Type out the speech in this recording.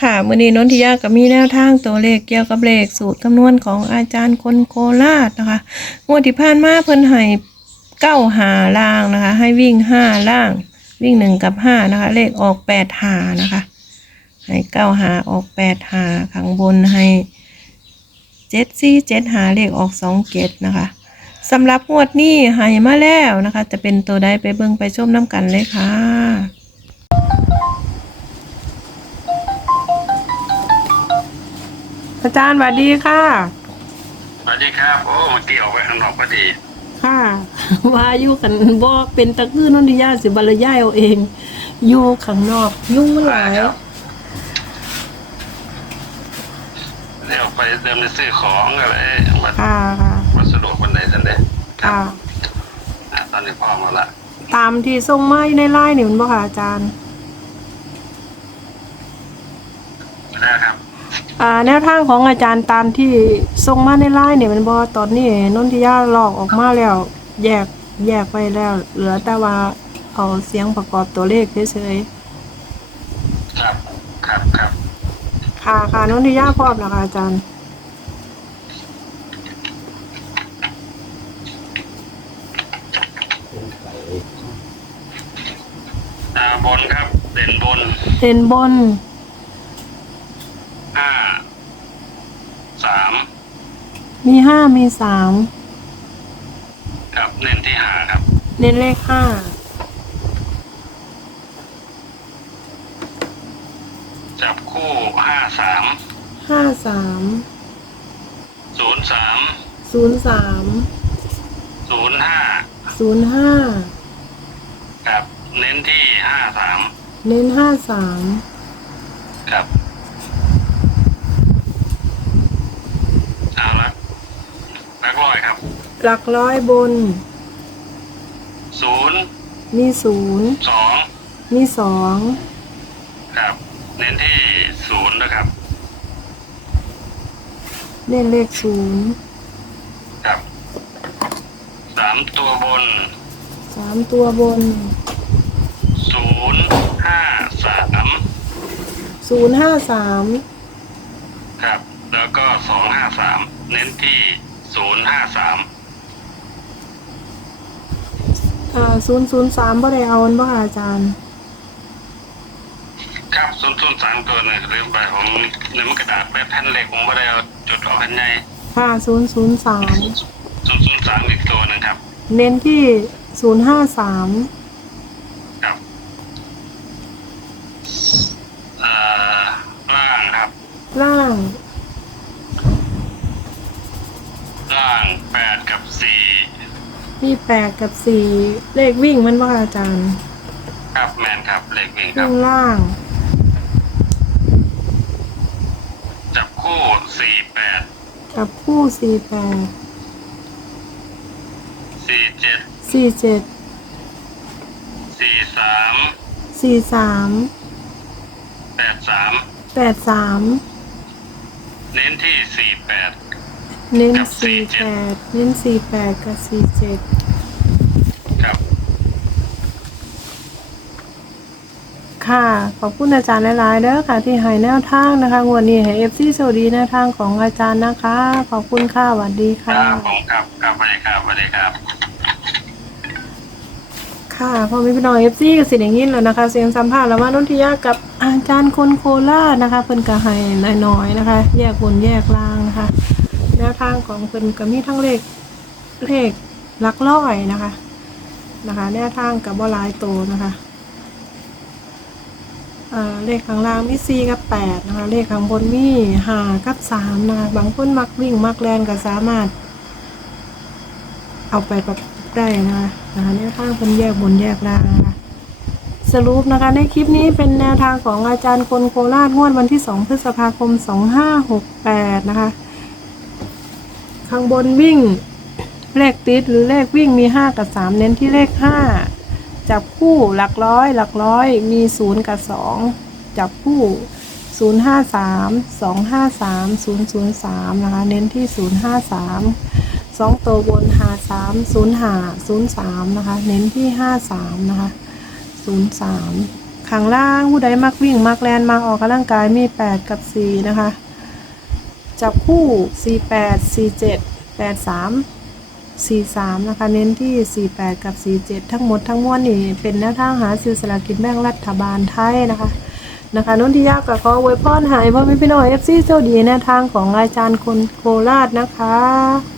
ค่ะมื้อนี้นนทิยาก็มีแนวทางตัวเลขเกี่ยวกับเลขสูตรคำนวณของอาจารย์คนโคราชนะคะงวดที่ผ่านมาเพิ่นให้เก้าหาล่างนะคะ ให้วิ่งห้าล่าง วิ่งหนึ่งกับห้านะคะ เลขออกแปดหานะคะให้เก้าหาออกแปดหาข้างบนให้เจ็ดสี่เจ็ดหาเลขออกสองเจ็ดนะคะสำหรับงวดนี้ให้มาแล้วนะคะ จะเป็นตัวใดไปเบิ่งไปชมน้ำกันเลยค่ะ อาจารย์สวัสดีค่ะ สวัสดีครับ โอ้เมื่อกี้ออกไปข้างนอกพอดี ค่ะว่าอยู่กันบ่เป็นตะกือนนทิยาสิบรรยายเอาเอง อยู่ข้างนอก ยุ่งหลายครับเดี๋ยวไปเดินไปซื้อของอะไรวัดค่ะค่ะวัสดุวันไหนสันเดค่ะอะตอนนี้พร้อมแล้วละ ตามที่ส่งมาในไลน์นี่มันบ่ค่ะอาจารย์นะครับ อ่าแนวทางของอาจารย์ตามที่ส่งมาในไลน์เนี่ยมันบ่ตอนนี้นนทิยาลอกออกมาแล้ว แยกแยกไปแล้ว เหลือแต่ว่าเอาเสียงประกอบตัวเลขเฉยครับครับครับๆค่ะค่ะนนทิยาพร้อมแล้วค่ะอาจารย์ อ่าบนครับ เด่นบน เด่นบน ห้าสามมีห้ามีสามครับเน้นที่ห้าครับ เน้นเลขห้าจับคู่ห้าสามห้าสามศูนย์สามศูนย์สามศูนย์ห้าศูนย์ห้าครับเน้นที่ห้าสามเน้นห้าสามครับเอาละนักร้อยครับ หลักร้อยบน ศูนย์มีศูนย์สองมีสองครับ เน้นที่ศูนย์นะครับเน้นเลขศูนย์ครับสามตัวบนสามตัวบนศูนย์ห้าสามศูนย์ห้าสามครับ แล้วก็สองห้าสามเน้นที่ศูนย์ห้าสาม อ่าศูนย์ศูนย์สามบ่ได้เอาอันบ่ค่ะอาจารย์ ครับศูนย์ศูนย์สามตัวหนึ่งลืมไปผมในมันกระดาษแบบแผ่นเล็กผมไม่ได้เอาจุดออกแผ่นใหญ่ค่ะศูนย์ศูนย์สามศูนย์ศูนย์สามอีกตัวหนึ่งครับเน้นที่ศูนย์ห้าสามครับเอ่อล่างครับ ล่าง ล่างแปดกับสี่ มีแปดกับสี่เลขวิ่งมันบ่ค่ะอาจารย์ครับแมนครับเลขวิ่งครัวิ่บงล่างจับคู่สี่แปดกับคู่สี่แปดสี่เจ็ดสี่เจ็ดสี่สามสี่สามแปดสามแปดสามเน้นที่สี่แปด เน้นกับสี่47แปดเน้นสี่แปดกับสี่เจ็ดครับ ค่ะ ขอบคุณอาจารย์หลายๆเด้อค่ะ ที่ให้แนวทางนะคะงวดนี้ให้เอฟซีสวัสดีแนวทางของอาจารย์นะคะ ขอบคุณค่ะสวัสดีครัค่ะบผมครับครับสวัสดีครับสวัสดีครับ ค่ะพอมีพี่น้องเอฟซีกับสิ่งอย่างนี้แล้วนะคะ เสียงสัมภาษณ์แล้วว่านนทิยากับอาจารย์คนโคราชนะคะ เพิ่นก็ให้น้อยๆนะคะ แยกบนแยกล่างนะคะ แนวทางของเพิ่นก็มีทั้งเลขเลขหลักร้อยนะคะนะคะ แนวทางกับบ่หลายโตนะคะเเลขข้างล่างมี4กับ8นะคะ เลขข้างบนมี5กับ3นะคะ บางคนมักวิ่งมักแลนก็สามารถ เอาไปประกอบได้นะคะนะคะแนวทางเป็นแยกบนแยกล่างนะคะ สรุปนะคะ ในคลิปนี้เป็นแนวทางของอาจารย์คนโคราชงวดวันที่ 2 พฤษภาคม 2568 นะคะ ข้างบนวิ่ง เลขติดหรือเลขวิ่งมี 5 กับ 3 เน้นที่เลข 5 จับคู่หลักร้อย หลักร้อยมี 0 กับ 2 จับคู่ 053 253 003นะคะเน้นที่ 053สองตัวบน หาสามศูนย์หาศูนย์สามนะคะ เน้นที่ห้าสามนะคะศูนย์สามข้างล่างผู้ใดมักวิ่ง มักแลนมักออกกำลังกายมี 8 กับ 4 นะคะ จับคู่ 48 47 83 43 นะคะ เน้นที่ 48 กับ 47 ทั้งหมดทั้งมวลนี่เป็นแนวทางหาซื้อสลากกินแบ่งรัฐบาลไทยนะคะนะคะนุ่นที่ยากกับขออวยพรใหายพ่อไม่พี่น้องเอฟซีเจ้าดีแนวทางของอาจารย์คนโคราชนะคะ